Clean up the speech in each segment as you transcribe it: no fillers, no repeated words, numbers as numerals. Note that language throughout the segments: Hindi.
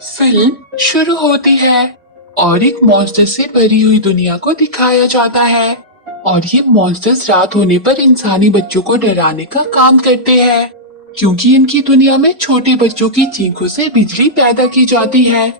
फिल्म शुरू होती है और एक मॉन्स्टर से भरी हुई दुनिया को दिखाया जाता है। और ये मॉन्स्टर्स रात होने पर इंसानी बच्चों को डराने का काम करते हैं, क्योंकि इनकी दुनिया में छोटे बच्चों की चीखों से बिजली पैदा की जाती है,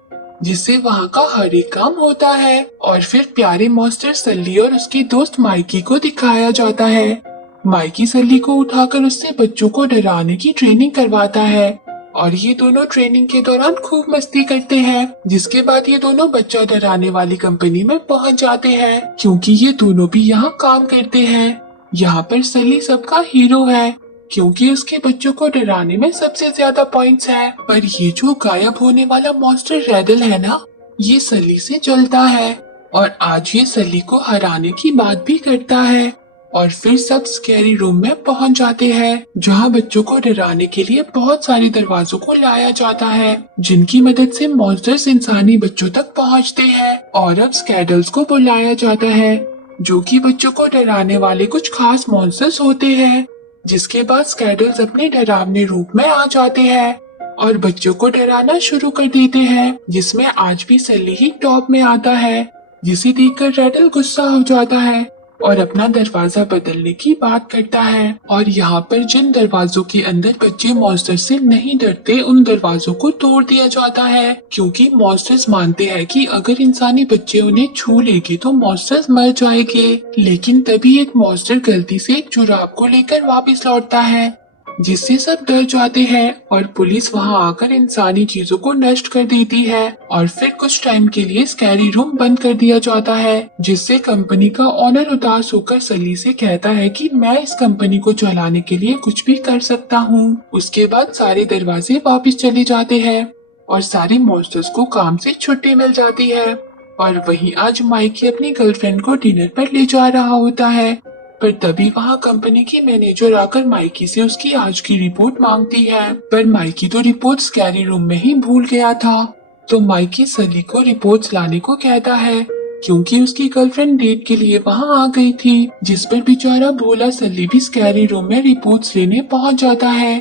जिससे वहाँ का हर एक काम होता है। और फिर प्यारे मॉन्स्टर सल्ली और उसके दोस्त माइकी को दिखाया जाता है। माइकी सल्ली को उठाकर उससे बच्चों को डराने की ट्रेनिंग करवाता है और ये दोनों ट्रेनिंग के दौरान खूब मस्ती करते हैं। जिसके बाद ये दोनों बच्चा डराने वाली कंपनी में पहुंच जाते हैं, क्योंकि ये दोनों भी यहाँ काम करते हैं। यहाँ पर सली सबका हीरो है, क्योंकि उसके बच्चों को डराने में सबसे ज्यादा पॉइंट्स है। पर ये जो गायब होने वाला मॉन्स्टर रेडल है ना, ये सली से जलता है और आज ये सली को हराने की बात भी करता है। और फिर सब स्कैरी रूम में पहुंच जाते हैं, जहां बच्चों को डराने के लिए बहुत सारे दरवाजों को लाया जाता है, जिनकी मदद से मॉन्स्टर्स इंसानी बच्चों तक पहुंचते हैं। और अब स्कैडल्स को बुलाया जाता है, जो कि बच्चों को डराने वाले कुछ खास मॉन्स्टर्स होते हैं। जिसके बाद स्कैडल्स अपने डरावने रूप में आ जाते हैं और बच्चों को डराना शुरू कर देते हैं, जिसमें आज भी सली ही टॉप में आता है, जिसे देखकर रेडल गुस्सा हो जाता है और अपना दरवाजा बदलने की बात करता है। और यहाँ पर जिन दरवाजों के अंदर बच्चे मॉन्स्टर से नहीं डरते, उन दरवाजों को तोड़ दिया जाता है, क्योंकि मॉन्स्टर्स मानते हैं कि अगर इंसानी बच्चे उन्हें छू लेंगे तो मॉन्स्टर्स मर जाएंगे। लेकिन तभी एक मॉन्स्टर गलती से एक जुराब को लेकर वापस लौटता है, जिससे सब डर जाते हैं और पुलिस वहां आकर इंसानी चीजों को नष्ट कर देती है। और फिर कुछ टाइम के लिए स्कैरी रूम बंद कर दिया जाता है, जिससे कंपनी का ओनर उदास होकर सली से कहता है कि मैं इस कंपनी को चलाने के लिए कुछ भी कर सकता हूँ। उसके बाद सारे दरवाजे वापस चले जाते हैं और सारे मॉन्स्टर्स को काम से छुट्टी मिल जाती है। और वहीं आज माइकी अपनी गर्लफ्रेंड को डिनर पर ले जा रहा होता है, पर तभी वहाँ कंपनी की मैनेजर आकर माइकी से उसकी आज की रिपोर्ट मांगती है। पर माइकी तो रिपोर्ट स्कैरी रूम में ही भूल गया था, तो माइकी सली को रिपोर्ट्स लाने को कहता है, क्योंकि उसकी गर्लफ्रेंड डेट के लिए वहाँ आ गई थी। जिस पर बेचारा भोला सली भी स्कैरी रूम में रिपोर्ट्स लेने पहुँच जाता है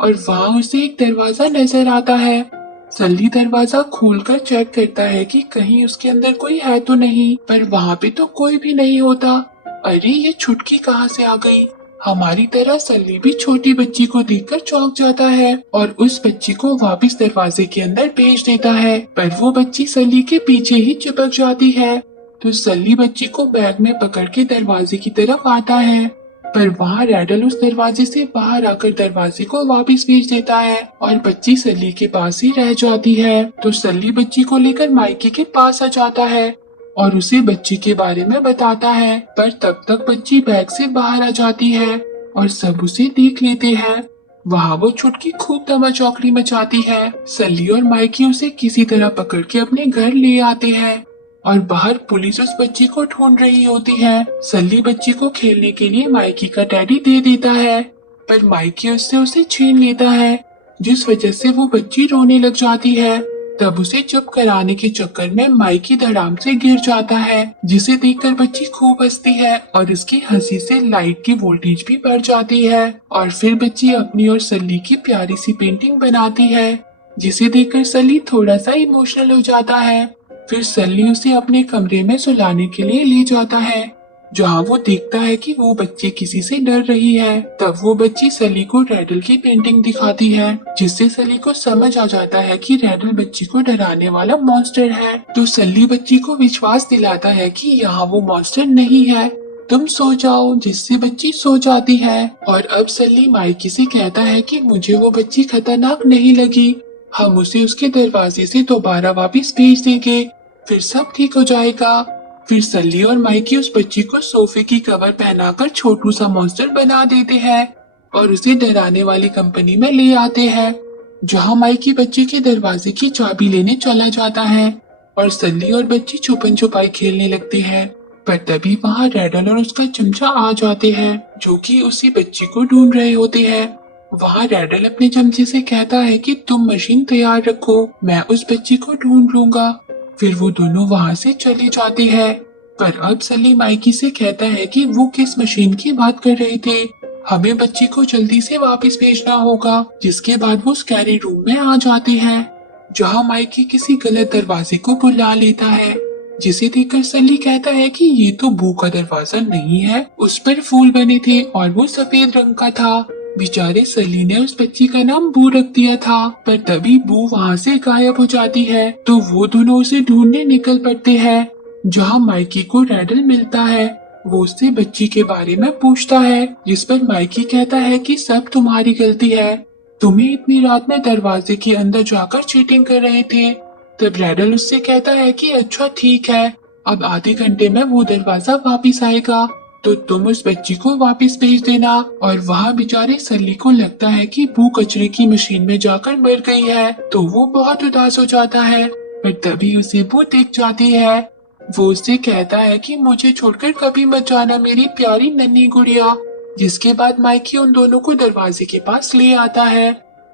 और वहाँ उसे एक दरवाजा नजर आता है। सली दरवाजा खोलकर चेक करता है कि कहीं उसके अंदर कोई है तो नहीं, पर वहाँ पे तो कोई भी नहीं होता। अरे ये छुटकी कहाँ से आ गई। हमारी तरह सल्ली भी छोटी बच्ची को देखकर चौंक जाता है और उस बच्ची को वापस दरवाजे के अंदर भेज देता है, पर वो बच्ची सल्ली के पीछे ही चिपक जाती है। तो सल्ली बच्ची को बैग में पकड़ के दरवाजे की तरफ आता है, पर वहाँ रेडल उस दरवाजे से बाहर आकर दरवाजे को वापस भेज देता है और बच्ची सल्ली के पास ही रह जाती है। तो सल्ली बच्ची को लेकर माइकी के पास आ जाता है और उसे बच्ची के बारे में बताता है, पर तब तक बच्ची बैग से बाहर आ जाती है और सब उसे देख लेते हैं। वहाँ वो छुटकी खूब धमाचौकड़ी मचाती है। सल्ली और माइकी उसे किसी तरह पकड़ के अपने घर ले आते हैं और बाहर पुलिस उस बच्ची को ढूंढ रही होती है। सल्ली बच्ची को खेलने के लिए माइकी का डैडी दे देता है, पर माइकी उससे उसे छीन लेता है, जिस वजह से वो बच्ची रोने लग जाती है। तब उसे चुप कराने के चक्कर में माइकी धड़ाम से गिर जाता है, जिसे देखकर बच्ची खूब हंसती है और इसकी हंसी से लाइट की वोल्टेज भी बढ़ जाती है। और फिर बच्ची अपनी और सल्ली की प्यारी सी पेंटिंग बनाती है, जिसे देखकर सल्ली थोड़ा सा इमोशनल हो जाता है। फिर सल्ली उसे अपने कमरे में सुलाने के लिए ले जाता है, जहाँ वो देखता है कि वो बच्ची किसी से डर रही है। तब वो बच्ची सली को रेडल की पेंटिंग दिखाती है, जिससे सली को समझ आ जाता है कि रेडल बच्ची को डराने वाला मॉन्स्टर है। तो सली बच्ची को विश्वास दिलाता है कि यहाँ वो मॉन्स्टर नहीं है, तुम सो जाओ, जिससे बच्ची सो जाती है। और अब सली माइकी से कहता है कि मुझे वो बच्ची खतरनाक नहीं लगी, हम उसे उसके दरवाजे से दोबारा वापस भेज देंगे, फिर सब ठीक हो जाएगा। फिर सल्ली और माइकी उस बच्ची को सोफे की कवर पहनाकर छोटू सा मॉन्स्टर बना देते हैं और उसे डराने वाली कंपनी में ले आते हैं, जहां माइकी बच्ची के दरवाजे की चाबी लेने चला जाता है और सल्ली और बच्ची छुपन छुपाई खेलने लगते हैं। पर तभी वहां रेडल और उसका चमचा आ जाते हैं, जो कि उसी बच्ची को ढूंढ रहे होते हैं। वहाँ रेडल अपने चमचे से कहता है कि तुम मशीन तैयार रखो, मैं उस बच्ची को ढूंढ लूंगा। फिर वो दोनों वहाँ से चले जाते हैं। पर अब सली माइकी से कहता है कि वो किस मशीन की बात कर रहे थे, हमें बच्ची को जल्दी से वापस भेजना होगा। जिसके बाद वो स्कैरी रूम में आ जाते हैं, जहाँ माइकी किसी गलत दरवाजे को बुला लेता है, जिसे देखकर सली कहता है कि ये तो बू का दरवाजा नहीं है, उस पर फूल बने थे और वो सफेद रंग का था। बेचारे सली ने उस बच्ची का नाम बू रख दिया था, पर तभी बू वहाँ से गायब हो जाती है, तो वो दोनों उसे ढूंढने निकल पड़ते हैं। जहाँ माइकी को रैडल मिलता है, वो उससे बच्ची के बारे में पूछता है, जिस पर माइकी कहता है कि सब तुम्हारी गलती है, तुम्हें इतनी रात में दरवाजे के अंदर जाकर चीटिंग कर रहे थे। तब रैडल उससे कहता है कि अच्छा ठीक है, अब आधे घंटे में वो दरवाजा वापिस आएगा, तो तुम उस बच्ची को वापस भेज देना। और वहाँ बेचारे सली को लगता है कि बू कचरे की मशीन में जाकर मर गई है, तो वो बहुत उदास हो जाता है। पर तभी उसे बू दिख जाती है। वो उससे कहता है कि मुझे छोड़कर कभी मत जाना मेरी प्यारी नन्ही गुड़िया। जिसके बाद माइकी उन दोनों को दरवाजे के पास ले आता है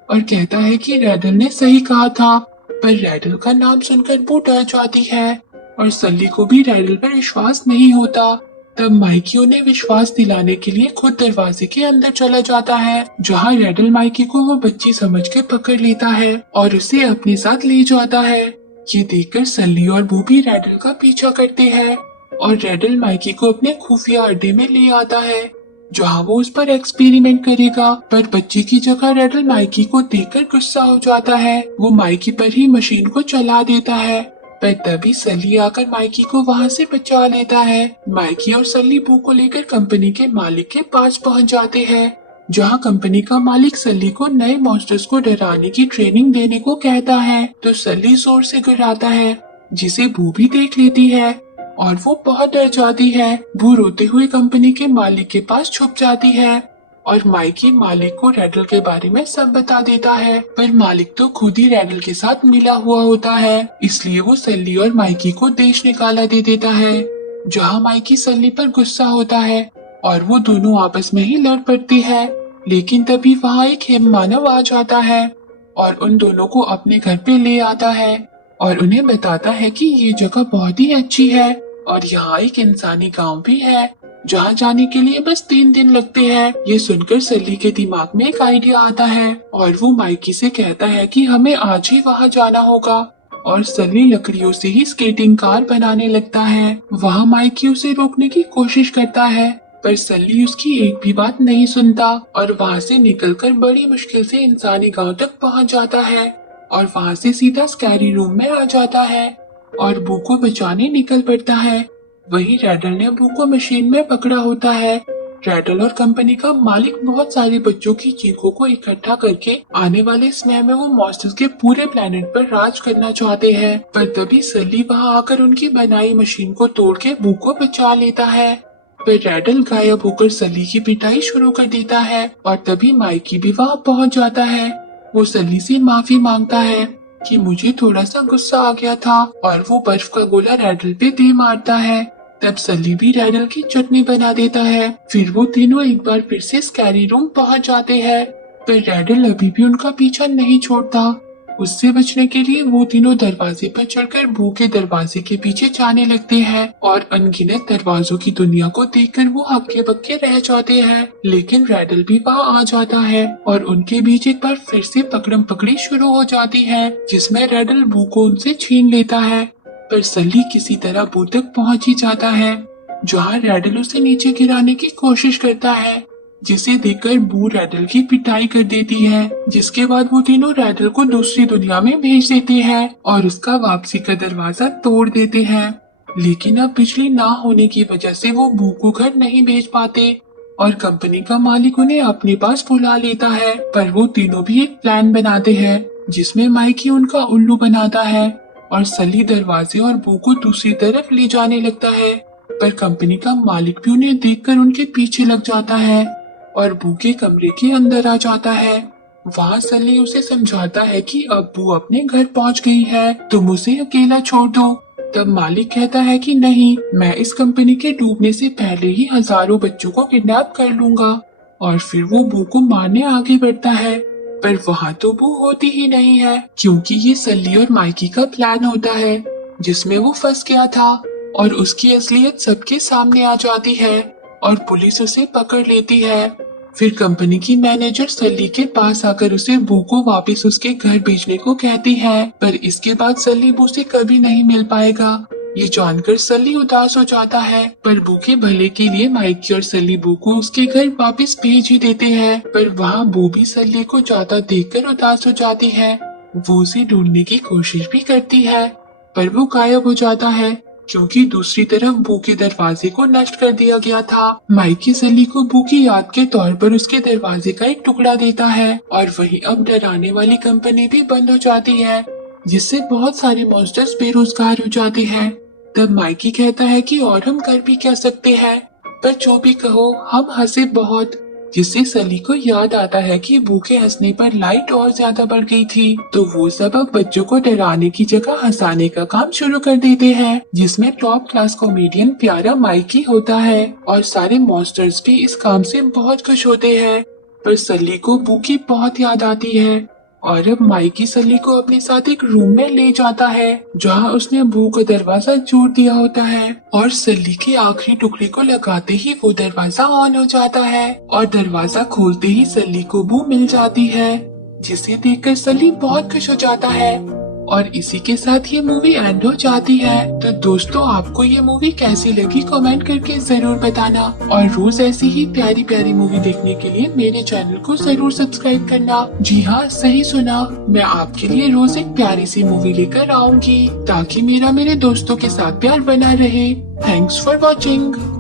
और कहता है कि रैडल ने सही कहा था। पर रैडल का नाम सुनकर बू डर जाती है और सली को भी रैडल पर विश्वास नहीं होता। तब माइकी उन्हें विश्वास दिलाने के लिए खुद दरवाजे के अंदर चला जाता है, जहाँ रैडल माइकी को वो बच्ची समझ के पकड़ लेता है और उसे अपने साथ ले जाता है। ये देखकर सली और बू भी रैडल का पीछा करते हैं और रैडल माइकी को अपने खुफिया अड्डे में ले आता है, जहाँ वो उस पर एक्सपेरिमेंट करेगा। पर बच्ची की जगह रैडल माइकी को देखकर गुस्सा हो जाता है, वो माइकी पर ही मशीन को चला देता है। पर तभी सली आकर माइकी को वहाँ से बचा लेता है। माइकी और सली बू को लेकर कंपनी के मालिक के पास पहुँच जाते हैं, जहाँ कंपनी का मालिक सली को नए मॉन्स्टर्स को डराने की ट्रेनिंग देने को कहता है, तो सली जोर से गिराता है, जिसे बू भी देख लेती है और वो बहुत डर जाती है। बू रोते हुए कंपनी के मालिक के पास छुप जाती है और माइकी मालिक को रैडल के बारे में सब बता देता है। पर मालिक तो खुद ही रैडल के साथ मिला हुआ होता है, इसलिए वो सली और माइकी को देश निकाला दे देता है, जहाँ माइकी सली पर गुस्सा होता है और वो दोनों आपस में ही लड़ पड़ती है। लेकिन तभी वहाँ एक हिम मानव आ जाता है और उन दोनों को अपने घर पे ले आता है और उन्हें बताता है कि ये जगह बहुत ही अच्छी है और यहाँ एक इंसानी गांव भी है, जहाँ जाने के लिए बस 3 दिन लगते हैं। ये सुनकर सली के दिमाग में एक आइडिया आता है और वो माइकी से कहता है कि हमें आज ही वहाँ जाना होगा और सली लकड़ियों से ही स्केटिंग कार बनाने लगता है। वहाँ माइकी उसे रोकने की कोशिश करता है, पर सली उसकी एक भी बात नहीं सुनता और वहाँ से निकलकर बड़ी मुश्किल से इंसानी गांव तक पहुँच जाता है और वहाँ से सीधा स्कैरी रूम में आ जाता है और बू को बचाने निकल पड़ता है। वहीं रैडल ने बू को मशीन में पकड़ा होता है। रैडल और कंपनी का मालिक बहुत सारे बच्चों की चीखों को इकट्ठा करके आने वाले समय में वो मॉन्स्टर्स के पूरे प्लेनेट पर राज करना चाहते हैं। पर तभी सली वहाँ आकर उनकी बनाई मशीन को तोड़ के बू को बचा लेता है। पर रैडल गायब होकर सली की पिटाई शुरू कर देता है और तभी माइकी भी वहाँ पहुँच जाता है। वो सली से माफी मांगता है कि मुझे थोड़ा सा गुस्सा आ गया था और वो बर्फ का गोला रैडल पे दे मारता है। तब सली भी रैडल की चटनी बना देता है। फिर वो तीनों एक बार फिर से स्कैरी रूम पहुंच जाते हैं, पर रैडल अभी भी उनका पीछा नहीं छोड़ता। उससे बचने के लिए वो तीनों दरवाजे पर चढ़कर बू के दरवाजे के पीछे जाने लगते हैं और अनगिनत दरवाजों की दुनिया को देखकर वो हक्के बक्के रह जाते हैं। लेकिन रैडल भी वहाँ आ जाता है और उनके बीच एक बार फिर से पकड़म पकड़ी शुरू हो जाती है, जिसमें रैडल बू को उनसे छीन लेता है। पर सली किसी तरह बू तक पहुँच ही जाता है, जहाँ रैडल उसे नीचे गिराने की कोशिश करता है, जिसे देखकर बू रैडल की पिटाई कर देती है। जिसके बाद वो तीनों रैडल को दूसरी दुनिया में भेज देते हैं और उसका वापसी का दरवाजा तोड़ देते हैं। लेकिन अब बिजली ना होने की वजह से वो बू को घर नहीं भेज पाते और कंपनी का मालिक उन्हें अपने पास बुला लेता है। पर वो तीनों भी एक प्लान बनाते हैं, जिसमें माइकी उनका उल्लू बनाता है और सली दरवाजे और बू को दूसरी तरफ ले जाने लगता है। पर कंपनी का मालिक भी उन्हें देखकर उनके पीछे लग जाता है और बू के कमरे के अंदर आ जाता है। वहाँ सली उसे समझाता है कि अब बू अपने घर पहुँच गई है, तुम उसे अकेला छोड़ दो। तब मालिक कहता है कि नहीं, मैं इस कंपनी के डूबने से पहले ही हजारों बच्चों को किडनैप कर लूंगा। और फिर वो बू को मारने आगे बढ़ता है, पर वहाँ तो बू होती ही नहीं है, क्योंकि ये सली और माइकी का प्लान होता है, जिसमें वो फंस गया था और उसकी असलियत सबके सामने आ जाती है और पुलिस उसे पकड़ लेती है। फिर कंपनी की मैनेजर सल्ली के पास आकर उसे बू को वापस उसके घर भेजने को कहती है, पर इसके बाद सल्ली बू से कभी नहीं मिल पाएगा। ये जानकर सल्ली उदास हो जाता है, पर बू के भले के लिए माइकी और सल्ली बू को उसके घर वापस भेज ही देते हैं। पर वहाँ बू भी सल्ली को जाता देखकर उदास हो जाती है। वो उसे ढूंढने की कोशिश भी करती है, पर वो गायब हो जाता है, क्योंकि दूसरी तरफ बू के दरवाजे को नष्ट कर दिया गया था। माइकी सल्ली को बू की याद के तौर पर उसके दरवाजे का एक टुकड़ा देता है, और वहीं अब डराने वाली कंपनी भी बंद हो जाती है, जिससे बहुत सारे मॉन्स्टर्स बेरोजगार हो जाते हैं। तब माइकी कहता है कि और हम कर भी क्या सकते हैं, पर जो भी कहो हम हंसे बहुत, जिससे सली को याद आता है कि बू के हंसने पर लाइट और ज्यादा बढ़ गई थी। तो वो सब अब बच्चों को डराने की जगह हंसाने का काम शुरू कर देते हैं, जिसमें टॉप क्लास कॉमेडियन प्यारा माइकी होता है, और सारे मॉन्स्टर्स भी इस काम से बहुत खुश होते हैं। पर सली को बू की बहुत याद आती है, और अब माइकी सली को अपने साथ एक रूम में ले जाता है, जहां उसने बू का दरवाजा जोड़ दिया होता है, और सली के आखिरी टुकड़े को लगाते ही वो दरवाजा ऑन हो जाता है, और दरवाजा खोलते ही सली को बू मिल जाती है, जिसे देखकर सली बहुत खुश हो जाता है। और इसी के साथ ये मूवी एंड हो जाती है। तो दोस्तों, आपको ये मूवी कैसी लगी कमेंट करके जरूर बताना, और रोज ऐसी ही प्यारी प्यारी मूवी देखने के लिए मेरे चैनल को जरूर सब्सक्राइब करना। जी हाँ, सही सुना, मैं आपके लिए रोज एक प्यारी सी मूवी लेकर आऊंगी, ताकि मेरे दोस्तों के साथ प्यार बना रहे। Thanks for watching.